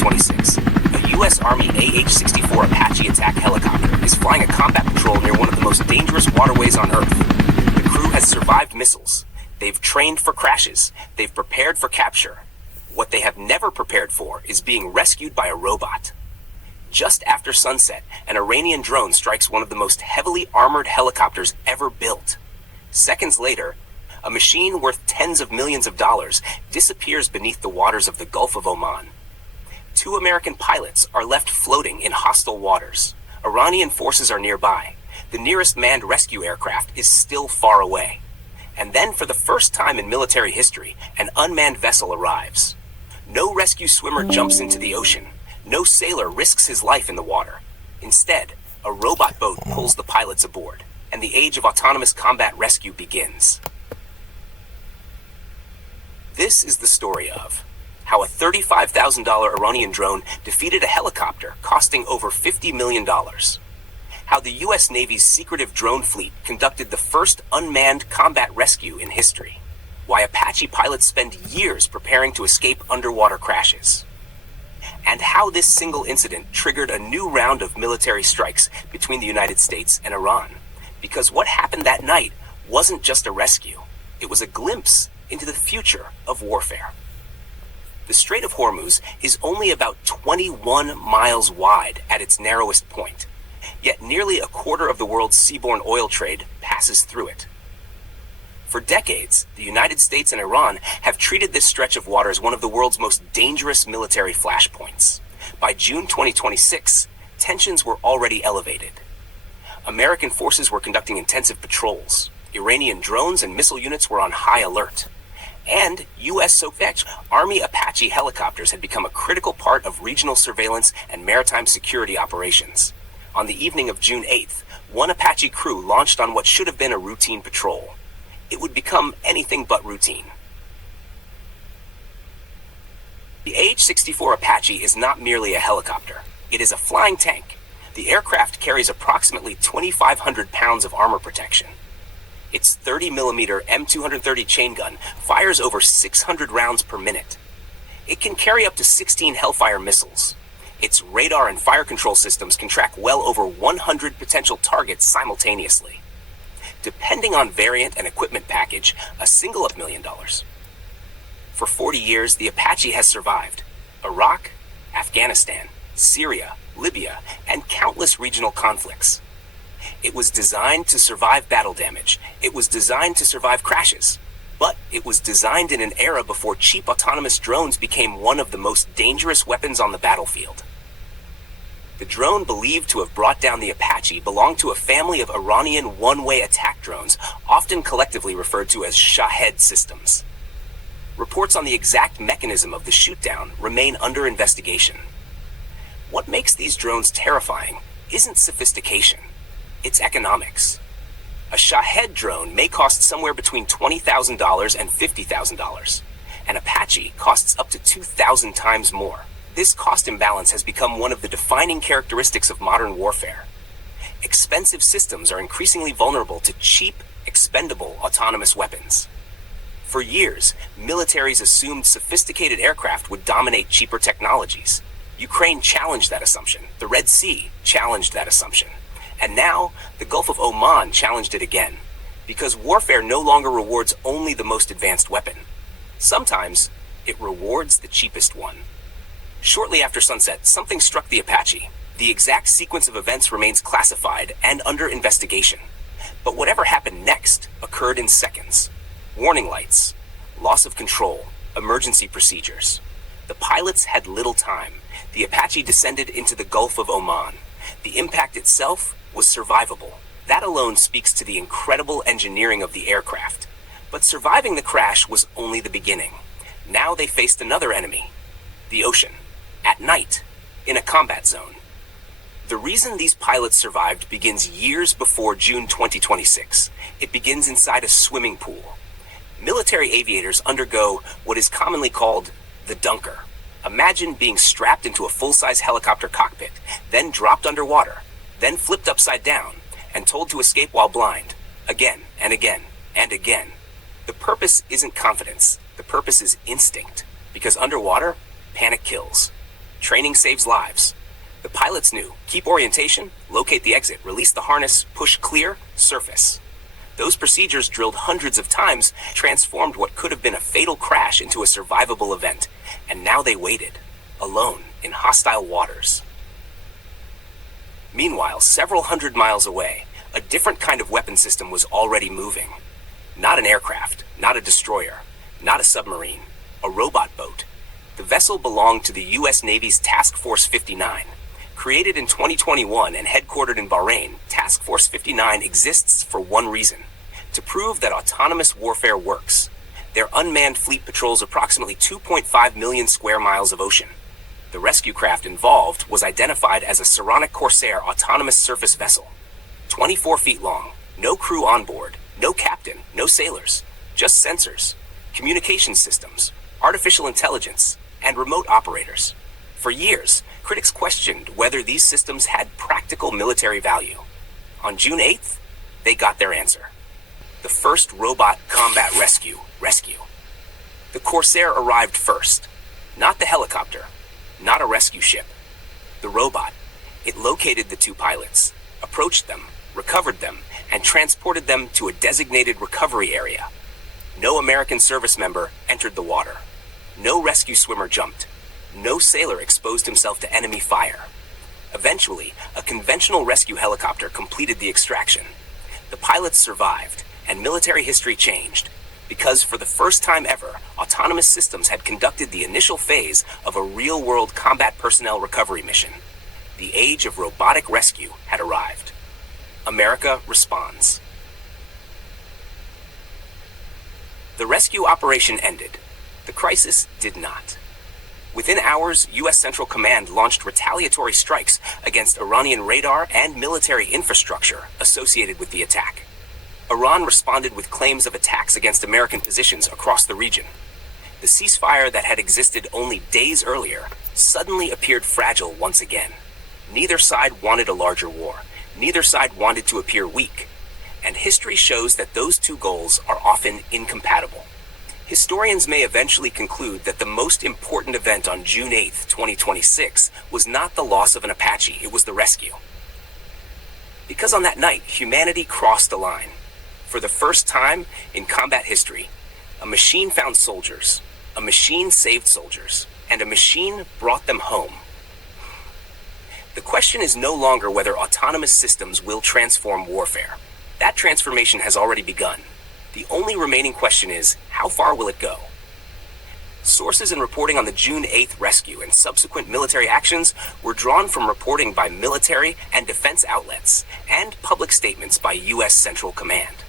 2026, a U.S. Army AH-64 Apache attack helicopter is flying a combat patrol near one of the most dangerous waterways on Earth. The crew has survived missiles. They've trained for crashes. They've prepared for capture. What they have never prepared for is being rescued by a robot. Just after sunset, an Iranian drone strikes one of the most heavily armored helicopters ever built. Seconds later, a machine worth tens of millions of dollars disappears beneath the waters of the Gulf of Oman. 2 American pilots are left floating in hostile waters. Iranian forces are nearby. The nearest manned rescue aircraft is still far away. And then, for the first time in military history, an unmanned vessel arrives. No rescue swimmer jumps into the ocean. No sailor risks his life in the water. Instead, a robot boat pulls the pilots aboard, and the age of autonomous combat rescue begins. This is the story of how a $35,000 Iranian drone defeated a helicopter costing over $50 million. How the U.S. Navy's secretive drone fleet conducted the first unmanned combat rescue in history. Why Apache pilots spend years preparing to escape underwater crashes. And how this single incident triggered a new round of military strikes between the United States and Iran. Because what happened that night wasn't just a rescue. It was a glimpse into the future of warfare. The Strait of Hormuz is only about 21 miles wide at its narrowest point. Yet nearly a quarter of the world's seaborne oil trade passes through it. For decades, the United States and Iran have treated this stretch of water as one of the world's most dangerous military flashpoints. By June 2026, tensions were already elevated. American forces were conducting intensive patrols. Iranian drones and missile units were on high alert. And U.S. Soviet Army Apache helicopters had become a critical part of regional surveillance and maritime security operations. On the evening of June 8th, one Apache crew launched on what should have been a routine patrol. It would become anything but routine. The AH-64 Apache is not merely a helicopter. It is a flying tank. The aircraft carries approximately 2,500 pounds of armor protection. Its 30mm M230 chain gun fires over 600 rounds per minute. It can carry up to 16 Hellfire missiles. Its radar and fire control systems can track well over 100 potential targets simultaneously. Depending on variant and equipment package, a single $1 million. For 40 years, the Apache has survived Iraq, Afghanistan, Syria, Libya, and countless regional conflicts. It was designed to survive battle damage. It was designed to survive crashes. But it was designed in an era before cheap autonomous drones became one of the most dangerous weapons on the battlefield. The drone believed to have brought down the Apache belonged to a family of Iranian one-way attack drones, often collectively referred to as Shahed systems. Reports on the exact mechanism of the shootdown remain under investigation. What makes these drones terrifying isn't sophistication, it's economics. A Shahed drone may cost somewhere between $20,000 and $50,000. An Apache costs up to 2,000 times more. This cost imbalance has become one of the defining characteristics of modern warfare. Expensive systems are increasingly vulnerable to cheap, expendable autonomous weapons. For years, militaries assumed sophisticated aircraft would dominate cheaper technologies. Ukraine challenged that assumption. The Red Sea challenged that assumption. And now, the Gulf of Oman challenged it again. Because warfare no longer rewards only the most advanced weapon. Sometimes, it rewards the cheapest one. Shortly after sunset, something struck the Apache. The exact sequence of events remains classified and under investigation. But whatever happened next occurred in seconds. Warning lights, loss of control, emergency procedures. The pilots had little time. The Apache descended into the Gulf of Oman. The impact itself was survivable. That alone speaks to the incredible engineering of the aircraft. But surviving the crash was only the beginning. Now they faced another enemy, the ocean. At night, in a combat zone. The reason these pilots survived begins years before June 2026. It begins inside a swimming pool. Military aviators undergo what is commonly called the dunker. Imagine being strapped into a full-size helicopter cockpit, then dropped underwater, then flipped upside down, and told to escape while blind, again and again and again. The purpose isn't confidence. The purpose is instinct. Because underwater, panic kills. Training saves lives. The pilots knew: keep orientation, locate the exit, release the harness, push clear, surface. Those procedures, drilled hundreds of times, transformed what could have been a fatal crash into a survivable event. And now they waited, alone, in hostile waters. Meanwhile, several hundred miles away, a different kind of weapon system was already moving. Not an aircraft, not a destroyer, not a submarine, a robot boat. The vessel belonged to the U.S. Navy's Task Force 59. Created in 2021 and headquartered in Bahrain, Task Force 59 exists for one reason: to prove that autonomous warfare works. Their unmanned fleet patrols approximately 2.5 million square miles of ocean. The rescue craft involved was identified as a Saronic Corsair autonomous surface vessel. 24 feet long, no crew on board, no captain, no sailors, just sensors, communication systems, artificial intelligence, and remote operators. For years, critics questioned whether these systems had practical military value. On June 8th, they got their answer. The first robot combat rescue. The Corsair arrived first. Not the helicopter, not a rescue ship. The robot. It located the two pilots, approached them, recovered them, and transported them to a designated recovery area. No American service member entered the water. No rescue swimmer jumped. No sailor exposed himself to enemy fire. Eventually, a conventional rescue helicopter completed the extraction. The pilots survived, and military history changed, because for the first time ever, autonomous systems had conducted the initial phase of a real-world combat personnel recovery mission. The age of robotic rescue had arrived. America responds. The rescue operation ended. The crisis did not. Within hours, U.S. Central Command launched retaliatory strikes against Iranian radar and military infrastructure associated with the attack. Iran responded with claims of attacks against American positions across the region. The ceasefire that had existed only days earlier suddenly appeared fragile once again. Neither side wanted a larger war. Neither side wanted to appear weak. And history shows that those two goals are often incompatible. Historians may eventually conclude that the most important event on June 8, 2026, was not the loss of an Apache, it was the rescue. Because on that night, humanity crossed a line. For the first time in combat history, a machine found soldiers, a machine saved soldiers, and a machine brought them home. The question is no longer whether autonomous systems will transform warfare. That transformation has already begun. The only remaining question is, how far will it go? Sources and reporting on the June 8th rescue and subsequent military actions were drawn from reporting by military and defense outlets and public statements by U.S. Central Command.